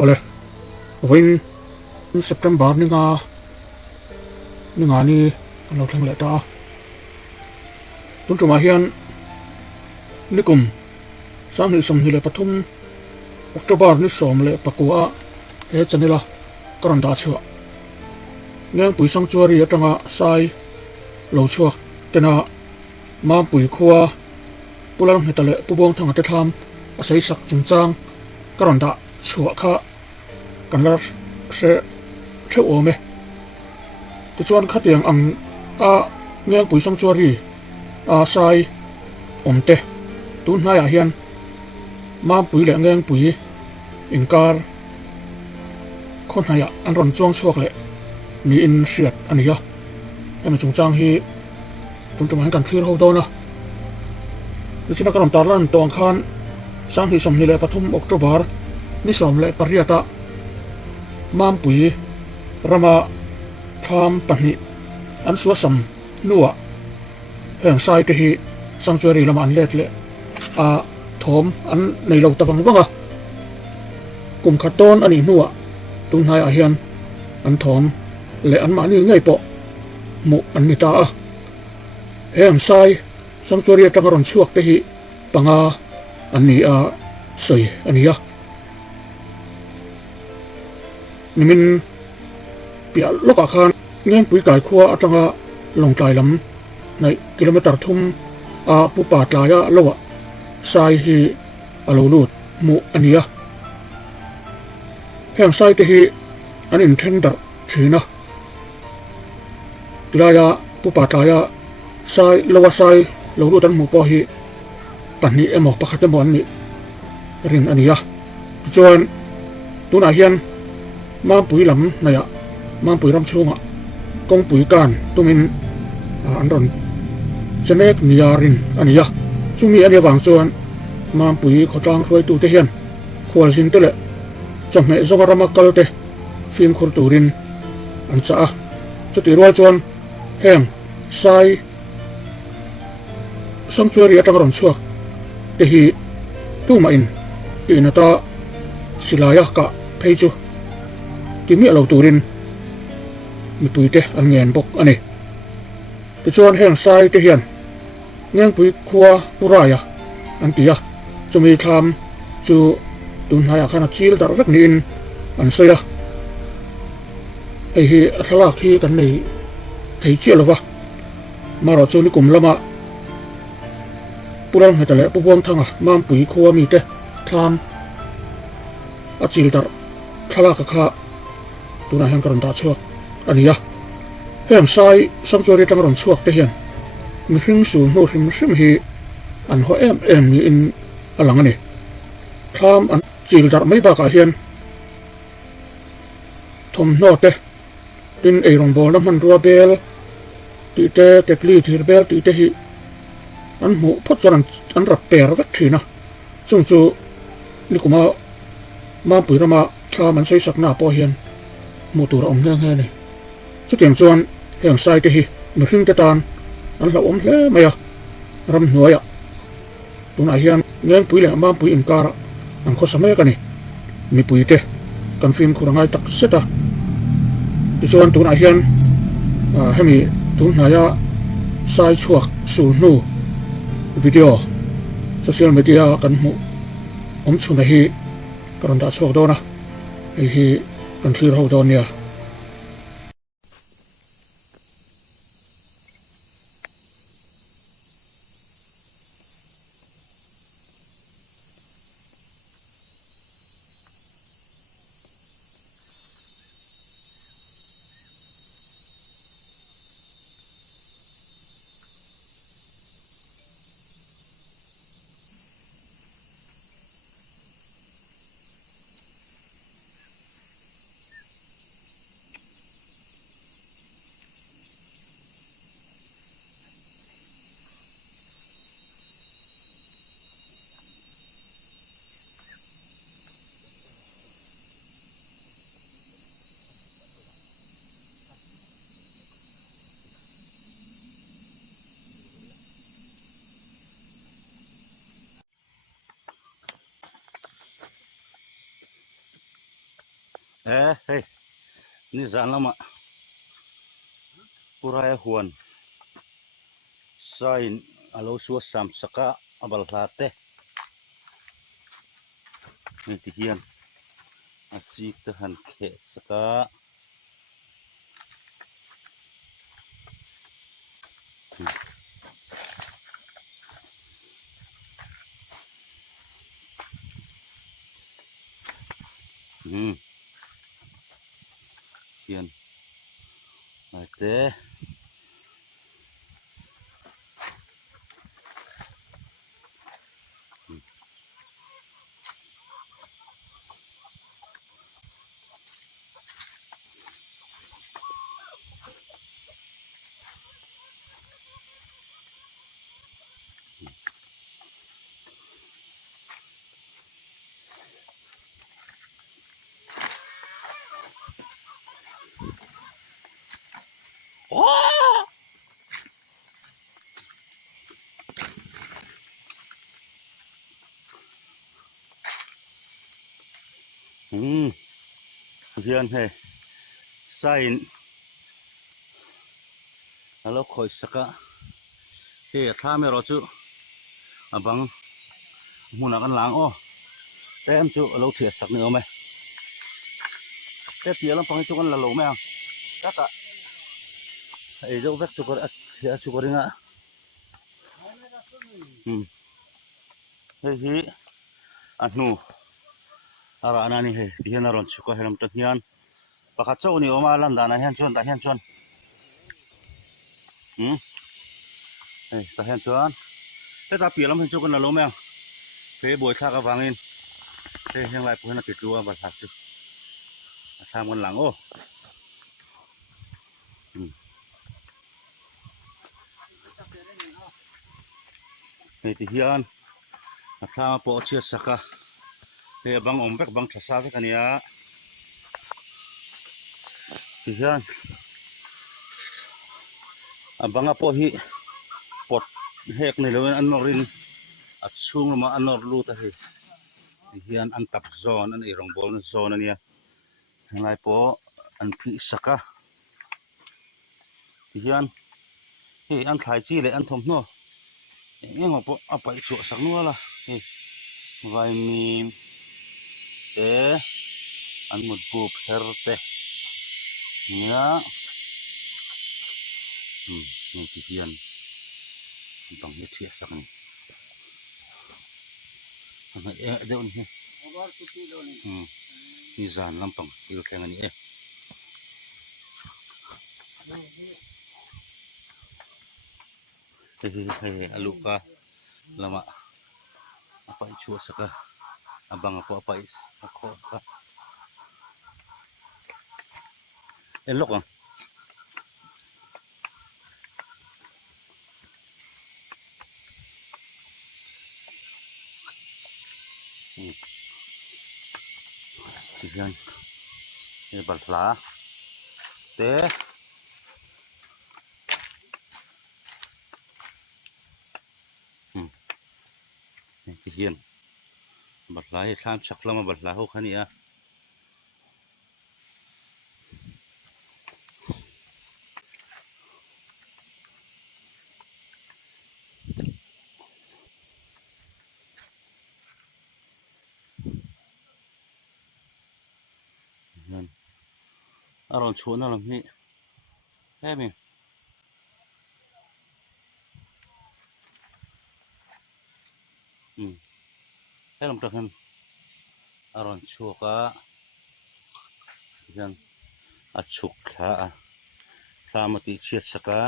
ole win September ni nga ni lo thang le ta tun tuma hian nikum sang ni som ni le pathum October ni som le pakua he chanela karon da chua ngang pui sanctuary atanga sai lo chuak tena ma pui khuwa pulang hetale pubong thanga te tham asai sak chungchang karon da chua kha kanla se theu ome ti chuan khatiang ang a ngang pui sanctuary a sai omte tun hna ya hian ma pui le ngang pui inkar khon haya an ron chuang chuak le ni in hriat ania em chungchang hi tun tuman kan thlir ho do na china karon tarlan tong khan sang hi som ni le pathum October ni som le pariata mam pui rama tham pahni an suasam nuwa heng sai te hi sanctuary lama an let le a thom an nei lo tawang wanga kum khaton ani nuwa tun hai a hian an thom le an ma ni ngai po mu an ni ta a heng sai sanctuary atang ron chuak te hi panga an ni a soi ania nimin pia loka khan ngang pui kai khuwa atanga longtlai lam nai kilometer thum a pupa tlaya lowa sai hi alo lut mu ania heng sai te hi an in tender thina tlaya pupa tlaya sai lowa sai lo lut an mu po hi panni emo pakhat emo an ni rin ania chuan tuna hian ma pui lam naya ma pui ram chunga kong pui kan tumin an ron chenek niarin ania chumi ania wang chuan ma pui khotang hroi tu te hian khwal sin te le chome zongarama kalte film khur turin an cha chuti rual chuan heng sai sanctuary atang ron chuak te hi tuma in inata silaya ka phechu kimi alo turin mi puite an ngen bok ani ti chuan heng sai te hian ngang pui khuwa puraya an tia chumi tham chu tun haya khana chil dar vek ni in an soya ei hi athalak hi kan nei thei chialova maro chu ni kum lama pulang hetale pubuang thanga mam pui khuwa mi te tham a chil dar thalaka kha tuna heng karon da chuak ania heng sai sanctuary tang ron chuak te hian mi hring su no hrim hi an ho em ni in alang ani tham an chil dar mai ba ka hian thom no te tin ei rong bol na man ruwa bel ti te tekli thir bel ti te hi an mu phot chuan an rap per vek thina chung chu ni kuma ma pui rama tham an sei sak na po hian mu tur om ngang he ni chu tiang chuan heng sai te hi mi hring te tan an lo om hle maya ram hnuaya tuna hian ngang pui le ma pui in kara an kho samay ka ni mi pui te kan film khurangai tak seta ti chuan tuna hian hemi tuna ya sai chuak su nu video social media kan mu om chuna hi karon da chuak do na hi kan thlir ho do nia Hei, ni zan lama. Puraya huan. Sain alo suas sam saka abal late. Ni tihian. Asik tahan ke saka. Hian. Ate. Hian he. Sain. Alo khoi saka. He thame ro chu. Abang. Muna kan lang o. Tem chu alo thiệt sak ni ome. Te tia lam pang chu kan lalo me. Kaka. Ei do vek chu kor at ya chu koringa. He hi. Anu. Ara anani he. Hian aron chu ka heram ta hian. Pakhat chau ni oma lan dana hian chuan ta hian chuan. Hey, ta hian chuan. Te ta pi lam hin chu kan lalo me. Pe boi tha ka wangin. Te hiang lai pu na ti tua ba thak chu. Tham kan lang o. Hey ti hian. Tham po chia saka. He bang ombek bang thasa ve kania. Ti hian. Abanga po hi pot hek ni loin anorin at chung ma anor lu ta hi. Ti hian an tap zone an irong bol zone ania. Ngai po an phi saka. Ti hian he an thlai chi le an thom no. Engok po apai chu sak nu la. He vai mi te an mut bu pher te. Nia. Ni ti hian bang ni thia sak ni. Ang deun he. Abar tu ti lo ni. Ni zan lampang il theng ani e. He aluka lama apa ichu saka abang apa ako ka elok ang tiyan e balhla te tiyan balhla e tham chaklama balhla ho khani a aron chuna lam hi hemi helam takhan aron chuka yan achuk kha thamati chiat saka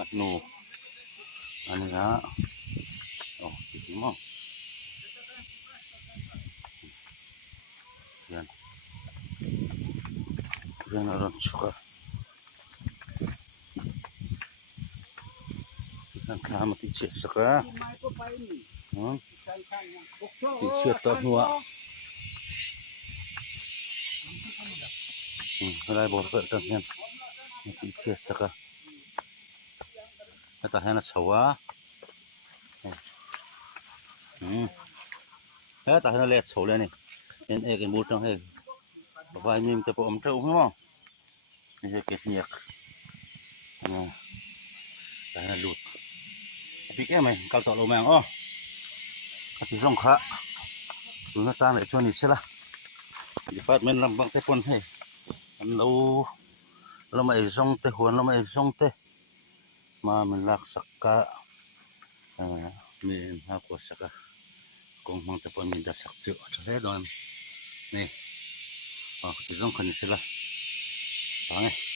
atno ani nga oh mo yan yan aron chuka yan thamati chiat saka ti chiat ta huwa rai bor ka ta yan ti chiat saka ta hena chawa ta hena le chho le ni en ek en bu tang he vai mim te po om trâu đúng không ni he ket niak ta hena lut pi ke mai kal to lo mang o ti rong kha tu na ta le chon ni sela department lam bang te pon he an lo mai zong te huan lo mai zong te mà mình lạc sắc cả mình ha của sắc cả cùng mang tập mình đặt sắc chữa cho hết rồi nè chỉ trong khẩn là đó này